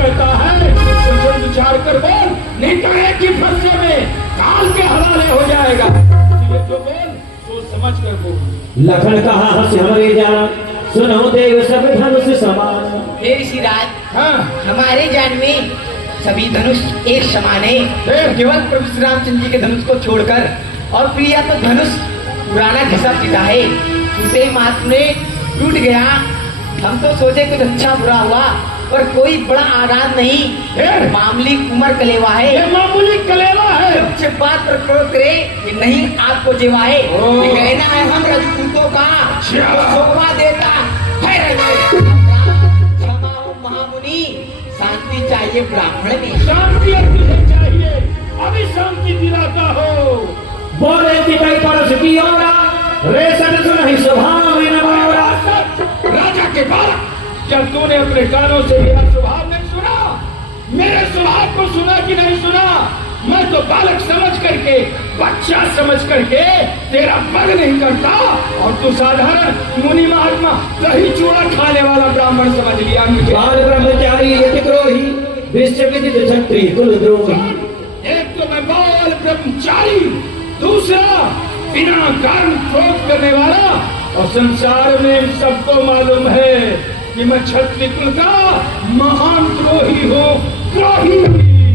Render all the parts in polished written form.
कहता है सोच विचार कर बोल, नहीं तो एक ही फरसे में काल के हवाले हो जाएगा। इसलिए जो बोल सोच समझ कर बोल। लखन कहा हंस हमारे जान, सुनो देव सब धनुष समान। हे ऋषिराज, हाँ हमारे जान में सभी धनुष एक समान है। केवल प्रभु श्री रामचंद्र जी के धनुष को छोड़कर और प्रिया तो धनुष पुराना घिसा पिटा है, छूटे ही मात्र में टूट गया। हम तो सोचे कुछ अच्छा बुरा हुआ, पर कोई बड़ा आघात नहीं, मामूली उम्र कलेवा है। ये मामूली कलेवा है। कुछ बात पर क्रोध करे ये नहीं आपको जेवा है। ये कहना है हम राजपूतों का शोभा देता है। क्षमा हो महामुनि, शांति चाहिए ब्राह्मण में। शांति तुझे चाहिए, अभी शांति दिलाता हो। बोले कि कई परस की ओरा, रेशन सुनहि स्वभाव में न मोरा। राजा के बालक, जब तूने अपने कानों से मेरा स्वभाव नहीं सुना, मेरे स्वभाव को सुना कि नहीं सुना? मैं तो बालक समझ करके, बच्चा समझ करके तेरा पग नहीं करता, और तू साधारण मुनि महात्मा दही चूड़ा खाने वाला ब्राह्मण समझ लिया मुझे। बाल ब्रह्मचारी यति द्रोही, विश्व विदित क्षत्रिय कुल द्रोही। एक तो मैं बाल ब्रह्मचारी, दूसरा बिना कारण क्रोध करने वाला, और संसार में सबको मालूम है कि मैं क्षत्रिय कुल का महान द्रोही हूँ। द्रोही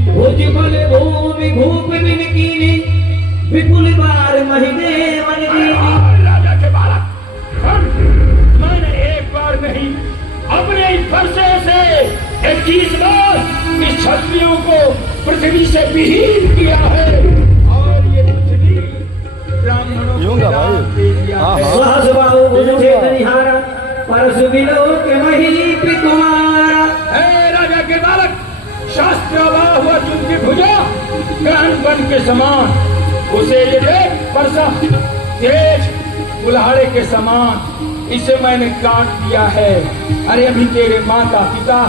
भुजबल भूमि भूप बिनकीनी, विपुल बार महिने मन दीनी। राजा के बालक, मैंने एक बार नहीं अपने इस फरसे से 21 बार इस क्षत्रियों को पृथ्वी से विहीन किया है, और ये पृथ्वी ब्राह्मणों को दान दे दिया है। सहस बाहु मुझे निहारा, परसु बिलो के मही कुमारा। हे राजा के बालक, शास्त्र हुआ चुनकी भुजा ग्रहण बन के समान, उसे ये देख परसा तेज कुल्हाड़े के समान, इसे मैंने काट दिया है। अरे अभी तेरे माता पिता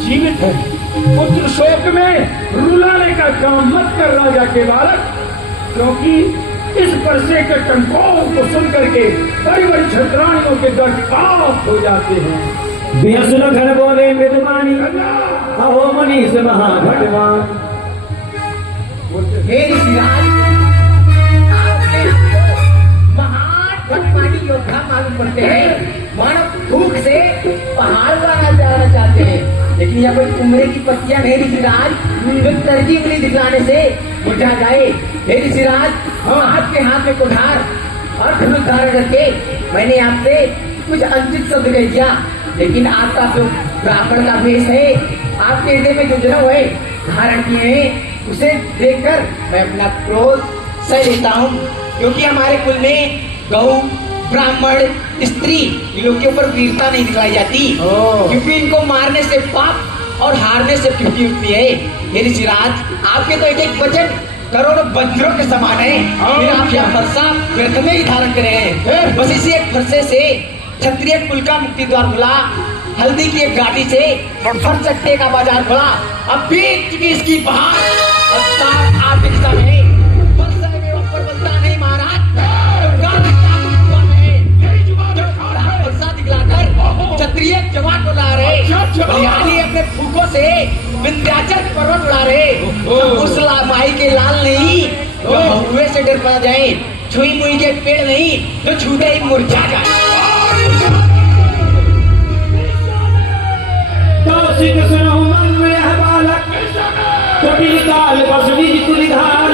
जीवित है, पुत्र शोक में रुलाने का काम मत कर राजा के बालक, क्योंकि इस परसे के टंकों को सुन करके बड़ी बड़ी छत्राणियों के दर्द काफ हो जाते हैं। बेसुन घन बोले मृदुमानी, अहो मनीष महाभटवान। हे ऋषिराज, आपने महान भटमानी योद्धा मालूम पड़ते हैं। मानव भूख से पहाड़ वाला जाना चाहते हैं, लेकिन यहाँ कोई उम्र की पत्तियां नहीं ऋषिराज, जो तरजीह नहीं दिखलाने से बुझा जाए। हे ऋषिराज, आपके हाथ में कुठार और धनुष धारण करके मैंने आपसे कुछ अनुचित शब्द कह दिया, लेकिन आपका जो ब्राह्मण का भेष है, आपके हृदय में जो जन्म है धारण किए हैं, उसे देखकर मैं अपना क्रोध सह लेता हूँ। क्योंकि हमारे कुल में गौ, ब्राह्मण, स्त्री, इन लोग के ऊपर वीरता नहीं दिखाई जाती, क्योंकि इनको मारने से पाप और हारने से कीर्ति उठती है। हे ऋषिराज, आपके तो एक एक वचन करोड़ों वज्रों के समान है, फिर आप यह फरसा व्यर्थ में ही धारण करे हैं। बस इसी एक फरसे से क्षत्रिय कुल का मुक्ति द्वार खुला, हल्दी की एक गाड़ी से फर चट्टे का बाजार खुला। अब बीत चुकी इसकी बहार, आपकी दिशा में फरसा में ऊपर बोलता नहीं महाराज, फरसा दिखलाकर क्षत्रिय जवान बुला रहे, यानी अपने फूकों से विंध्याचल पर्वत उड़ा रहे। उस माई के लाल नहीं जो हुए से डर पा जाए, छुई मुई के पेड़ नहीं जो छूटे ही मुरझा जाए। तो सिंह सुनो मन में बालक, कुटिल काल बस बीज कुलिधार।